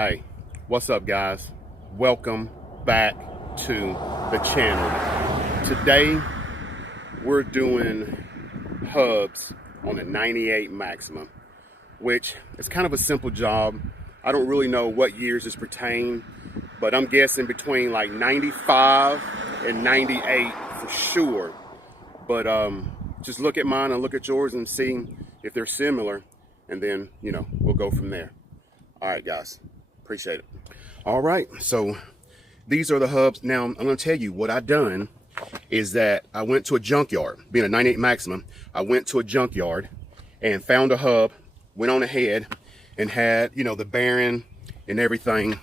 Hey, what's up guys? Welcome back to the channel. Today we're doing hubs on a 98 Maxima, which is kind of a simple job. I don't really know what years this pertain, but I'm guessing between like 95 and 98 for sure. But just look at mine and look at yours and see if they're similar, and then we'll go from there. All right guys, appreciate it. All right, so these are the hubs. Now I'm going to tell you what I done is that I went to a junkyard. Being a 98 Maxima, I went to a junkyard and found a hub, went on ahead and had the bearing and everything.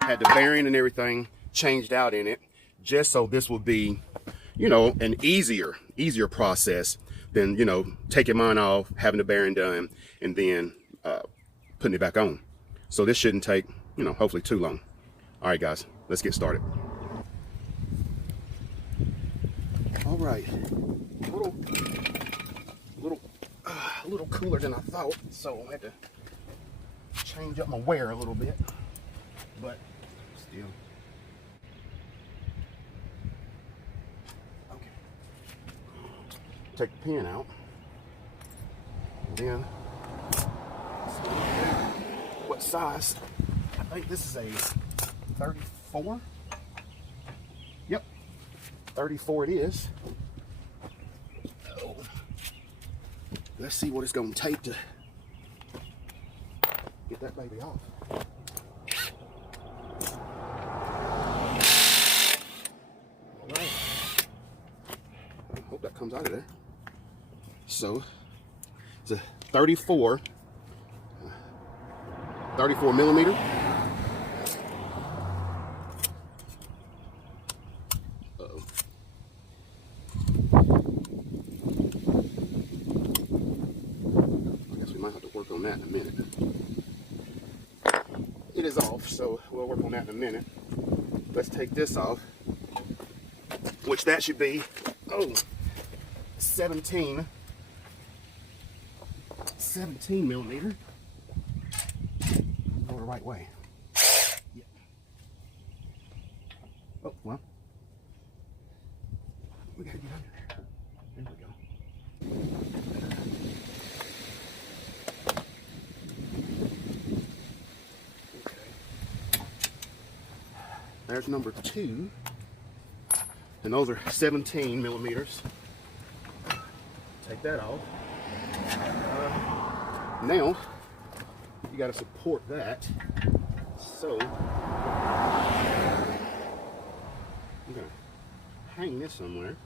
Had the bearing and everything changed out in it, just so this will be an easier process than taking mine off, having the bearing done, and then putting it back on. So this shouldn't take hopefully too long. All right guys, let's get started. All right, a little cooler than I thought, so I had to change up my wear a little bit, but still. Okay, take the pin out, then what size. I think this is a 34. Yep, 34 it is. Oh. Let's see what it's going to take to get that baby off. All right. I hope that comes out of there. So it's a 34 millimeter. Uh-oh. I guess we might have to work on that in a minute. It is off, so we'll work on that in a minute. Let's take this off, which that should be 17 millimeter. Go the right way. Yeah. Oh, well. We gotta get under there. There we go. Okay. There's number 2. And those are 17 millimeters. Take that off. Now, you got to support that. So, I'm going to hang this somewhere.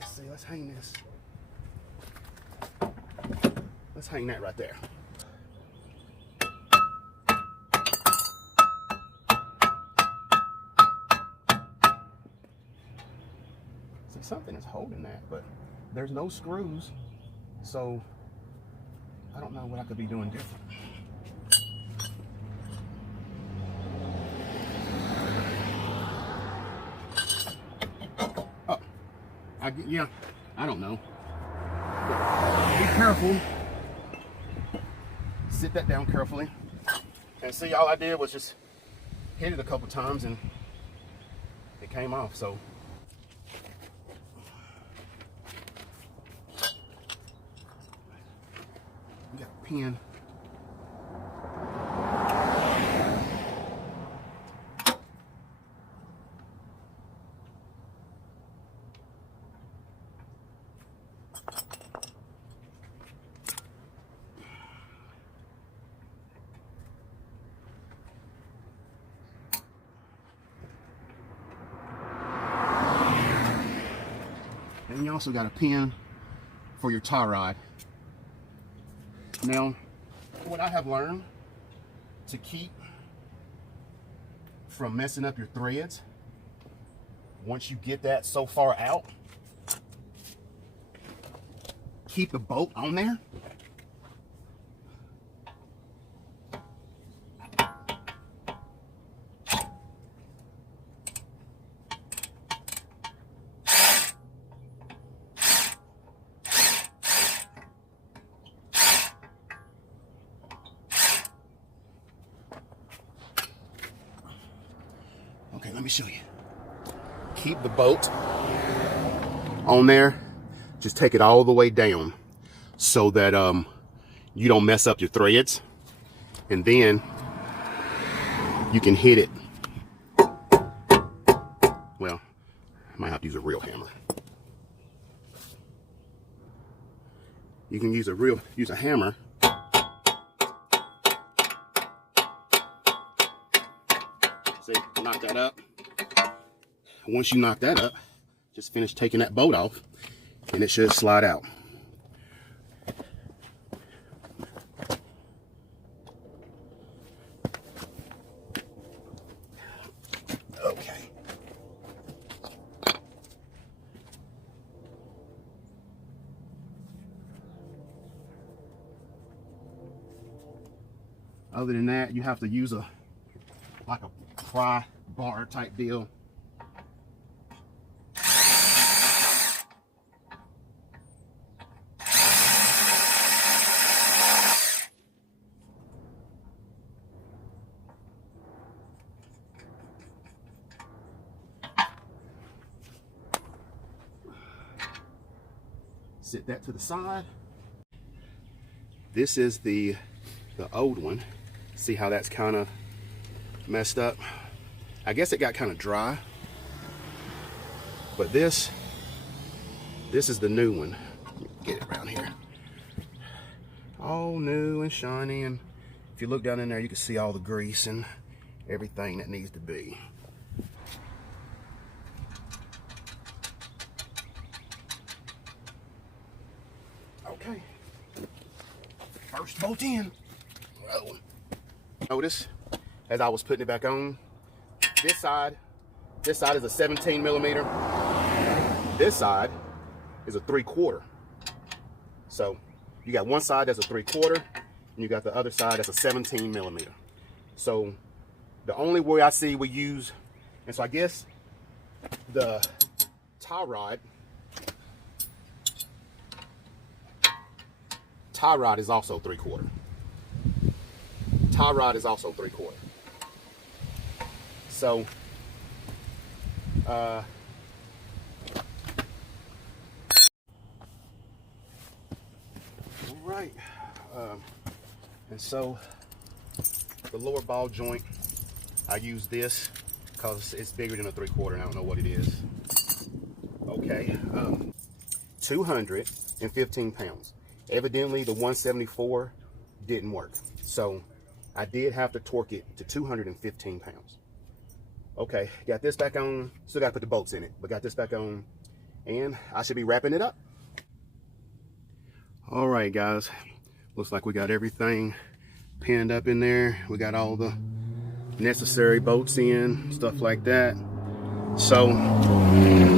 Let's see, let's hang this. Let's hang that right there. See, something is holding that, but there's no screws, so I don't know what I could be doing different. Oh, I don't know. But be careful. Sit that down carefully. And see, all I did was just hit it a couple times and it came off, so. We got a pin. And you also got a pin for your tie rod. Now, what I have learned to keep from messing up your threads, once you get that so far out, keep the bolt on there. Okay, let me show you. Keep the bolt on there. Just take it all the way down so that you don't mess up your threads. And then you can hit it. Well, I might have to use a real hammer. You can use a hammer. See, knock that up. Once you knock that up, just finish taking that bolt off and it should slide out. Okay. Other than that, you have to use like a pry bar type deal. Sit that to the side. This is the old one. See how that's kind of messed up? I guess it got kind of dry. But this is the new one. Get it around here. All new and shiny, and if you look down in there, you can see all the grease and everything that needs to be. Okay. First bolt in. Whoa. Notice, as I was putting it back on, this side is a 17 millimeter. This side is a 3/4. So you got one side that's a 3/4, and you got the other side that's a 17 millimeter. So the only way I see we use, and so I guess the tie rod is also 3/4. Tie rod is also 3/4. So all right, and so the lower ball joint, I use this because it's bigger than a 3/4, and I don't know what it is. Okay, 215 pounds. Evidently, the 174 didn't work, so I did have to torque it to 215 pounds. Okay, got this back on. Still got to put the bolts in it, but got this back on, and I should be wrapping it up. All right, guys. Looks like we got everything pinned up in there. We got all the necessary bolts in, stuff like that. So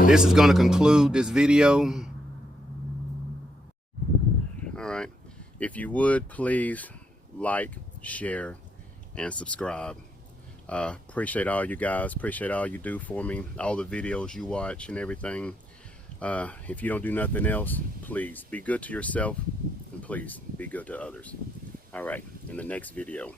this is going to conclude this video. All right. If you would, please like, share, and subscribe. Appreciate all you guys. Appreciate all you do for me, all the videos you watch and everything. If you don't do nothing else, please be good to yourself, and please be good to others. All right, in the next video.